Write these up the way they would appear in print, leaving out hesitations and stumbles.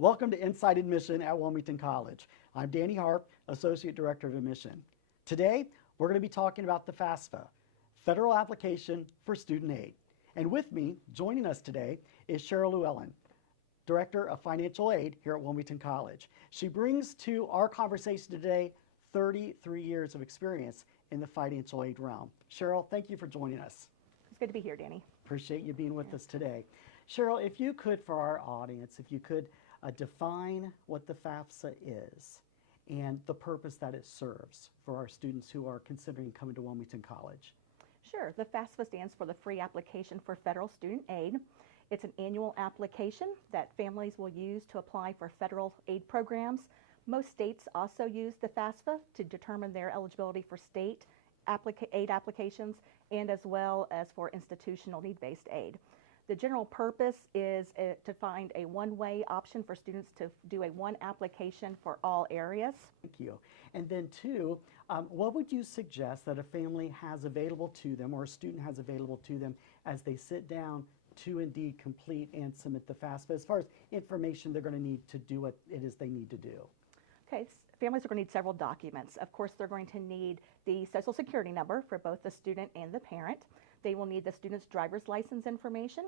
Welcome to Inside Admission at Wilmington College. I'm Danny Harp, Associate Director of Admission. Today, we're going to be talking about the FAFSA, Federal Application for Student Aid. And with me, joining us today, is Cheryl Louallen, Director of Financial Aid here at Wilmington College. She brings to our conversation today 33 years of experience in the financial aid realm. Cheryl, thank you for joining us. It's good to be here, Danny. Appreciate you being with us today. Cheryl, if you could, for our audience, if you could define what the FAFSA is and the purpose that it serves for our students who are considering coming to Wilmington College. Sure. The FAFSA stands for the Free Application for Federal Student Aid. It's an annual application that families will use to apply for federal aid programs. Most states also use the FAFSA to determine their eligibility for state aid applications and as well as for institutional need-based aid. The general purpose is to find a one-way option for students to do a one application for all areas. Thank you. And then two, what would you suggest that a family has available to them or a student has available to them as they sit down to indeed complete and submit the FAFSA as far as information they're going to need to do what it is they need to do? Okay, families are going to need several documents. Of course, they're going to need the Social Security number for both the student and the parent. They will need the student's driver's license information,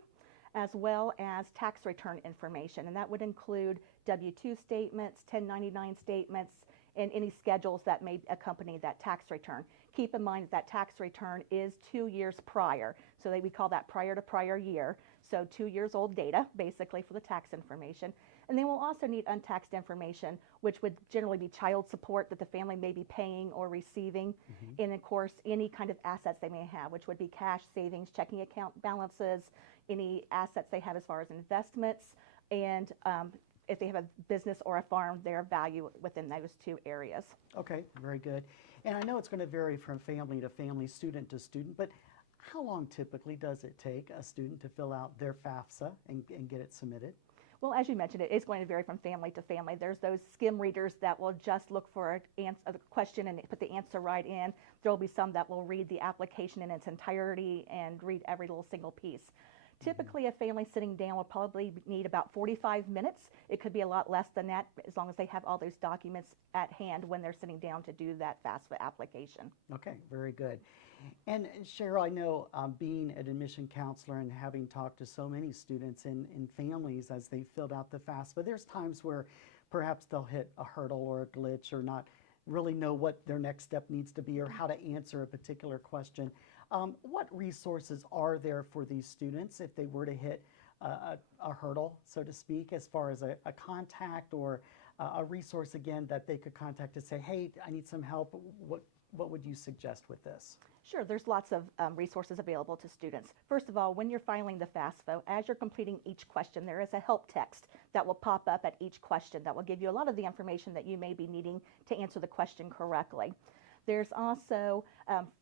as well as tax return information, and that would include W-2 statements, 1099 statements, and any schedules that may accompany that tax return. Keep in mind that tax return is 2 years prior, so we call that prior to prior year, so 2 years old data, basically, for the tax information. And they will also need untaxed information, which would generally be child support that the family may be paying or receiving, and of course, any kind of assets they may have, which would be cash, savings, checking account balances, any assets they have as far as investments, and if they have a business or a farm, their value within those two areas. Okay, very good. And I know it's going to vary from family to family, student to student, but how long typically does it take a student to fill out their FAFSA and get it submitted? Well, as you mentioned, it is going to vary from family to family. There's those skim readers that will just look for a question and put the answer right in. There will be some that will read the application in its entirety and read every little single piece. Typically, a family sitting down will probably need about 45 minutes. It could be a lot less than that, as long as they have all those documents at hand when they're sitting down to do that FAFSA application. Okay, very good. And Cheryl, I know being an admission counselor and having talked to so many students and families as they filled out the FAFSA, there's times where perhaps they'll hit a hurdle or a glitch or not really know what their next step needs to be or how to answer a particular question. What resources are there for these students if they were to hit a hurdle, so to speak, as far as a contact or a resource, again, that they could contact to say, hey, I need some help. What would you suggest with this? Sure, there's lots of resources available to students. First of all, when you're filing the FAFSA, as you're completing each question, there is a help text that will pop up at each question that will give you a lot of the information that you may be needing to answer the question correctly. There's also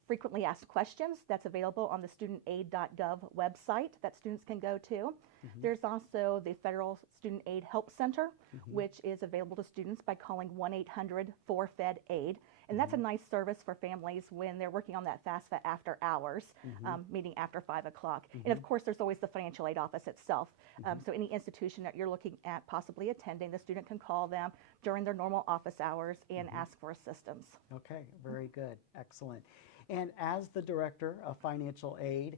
frequently asked questions that's available on the studentaid.gov website that students can go to. There's also the Federal Student Aid Help Center, which is available to students by calling 1-800-4FED-AID. And that's a nice service for families when they're working on that FAFSA after hours, meaning after 5 o'clock. And of course, there's always the financial aid office itself. So any institution that you're looking at possibly attending, the student can call them during their normal office hours and ask for assistance. Okay, very good. Excellent. And as the Director of Financial Aid,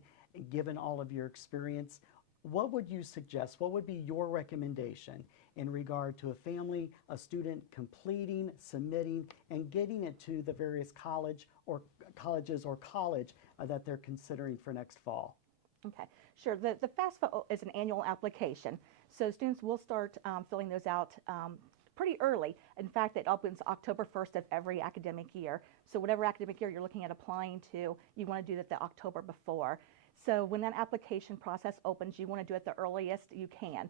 given all of your experience, what would you suggest? What would be your recommendation in regard to a family, a student completing, submitting, and getting it to the various colleges or college that they're considering for next fall? Okay, sure. The FAFSA is an annual application, so students will start filling those out pretty early. In fact, it opens October 1st of every academic year. So whatever academic year you're looking at applying to, you want to do that the October before. So when that application process opens, you want to do it the earliest you can,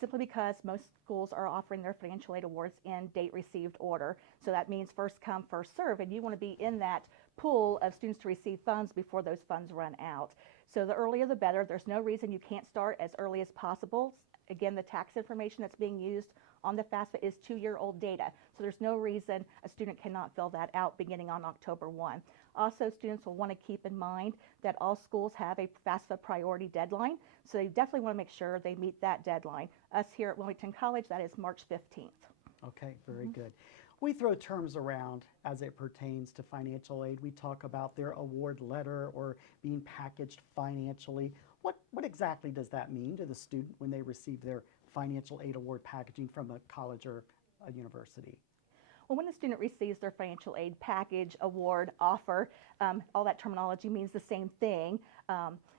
simply because most schools are offering their financial aid awards in date received order. So that means first come, first serve, and you want to be in that pool of students to receive funds before those funds run out. So the earlier the better. There's no reason you can't start as early as possible. Again, the tax information that's being used on the FAFSA is 2-year-old data. So there's no reason a student cannot fill that out beginning on October 1. Also, students will want to keep in mind that all schools have a FAFSA priority deadline, so they definitely want to make sure they meet that deadline. Us here at Wilmington College, that is March 15th. Okay, very good. We throw terms around as it pertains to financial aid. We talk about their award letter or being packaged financially. What exactly does that mean to the student when they receive their financial aid award packaging from a college or a university? Well, when the student receives their financial aid package, award, offer, all that terminology means the same thing.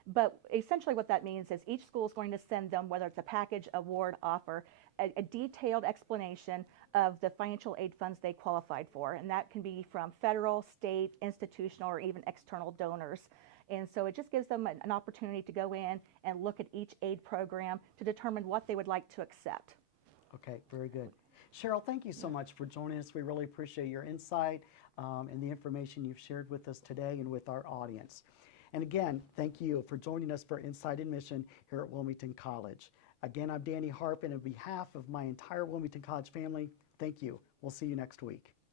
But essentially what that means is each school is going to send them, whether it's a package, award, offer, a detailed explanation of the financial aid funds they qualified for. And that can be from federal, state, institutional, or even external donors. And so it just gives them an opportunity to go in and look at each aid program to determine what they would like to accept. Okay, very good. Cheryl, thank you so much for joining us. We really appreciate your insight and the information you've shared with us today and with our audience. And again, thank you for joining us for Inside Admission here at Wilmington College. Again, I'm Danny Harp, and on behalf of my entire Wilmington College family, thank you. We'll see you next week.